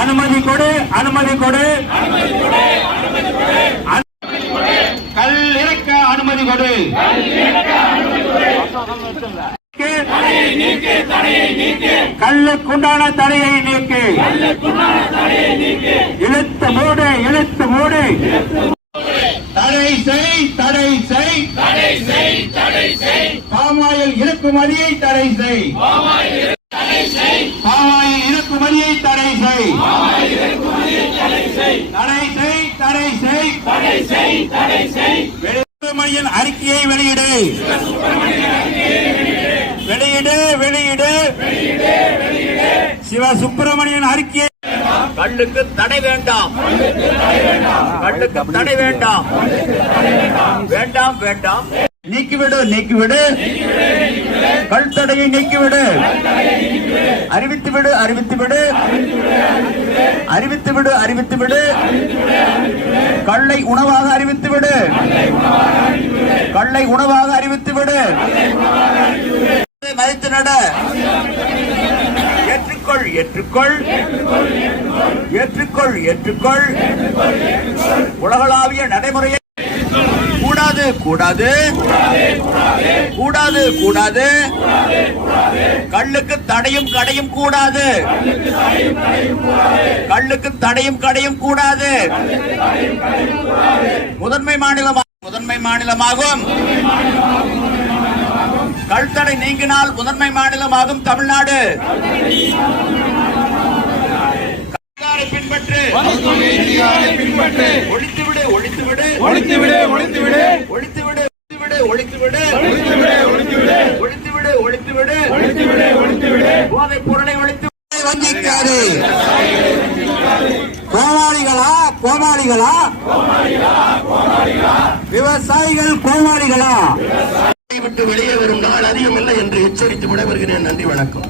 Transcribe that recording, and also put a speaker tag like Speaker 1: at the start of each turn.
Speaker 1: அனுமதி கொடு அனுமதி கொடு. கல் இறக்க அனுமதி கொடு. கல்லுக்குண்டான தடையை நீக்கு. இழுத்து மூடு இழுத்து மூடு. தடை செய் தடை செய். தடை செய் தடை செய் பாமாயில் இறக்குமதியை தடை செய். செய் தடை செய் தடை செய் தடை செய் தடை செய் சுப்பிரமணியன் அறிக்கையை வெளியிடு. வெளியிடு வெளியிடு. சிவ சுப்பிரமணியன் அறிக்கையை
Speaker 2: கல்லுக்கு தடை வேண்டாம். கல்லுக்கு தடை வேண்டாம். வேண்டாம் வேண்டாம்.
Speaker 1: நீக்கிவிடு நீக்கிவிடு. கல் தடையை நீக்கிவிடு. அறிவித்துவிடு அறிவித்துவிடு. அறிவித்துவிடு அறிவித்துவிடு. கல்லை உணவாக அறிவித்துவிடு. கல்லை உணவாக அறிவித்துவிடு. மதித்து நட. ஏற்றுக்கொள் ஏற்றுக்கொள். ஏற்றுக்கொள் ஏற்றுக்கொள். உலகளாவிய நடைமுறையை கூடாது கூடாது. கூடாது கூடாது. கல்லுக்கு தடையும் கடையும் கூடாது. கல்லுக்கு தடையும் கடையும் கூடாது. முதன்மை மாநிலம் முதன்மை மாநிலமாகும். கல் தடை நீங்கினால் முதன்மை மாநிலமாகும் தமிழ்நாடு. பின்பற்று.
Speaker 3: பின்பற்று.
Speaker 1: ஒழித்துவிடு. ஒழித்துவிடு ஒழித்துவிடு. ஒழித்துவிடு ஒழித்துவிடு ஒழித்துவிடு. ஒழித்துவிடு போதைப் பொருளை ஒழித்து வஞ்சிக்காது கோமாளிகளா கோமாளிகளா? விவசாயிகள் கோமாளிகளா?
Speaker 4: விட்டு வெளியே வரும் நாள் அதிகம் இல்லை என்று எச்சரித்து விட வருகிறேன் நன்றி வணக்கம்.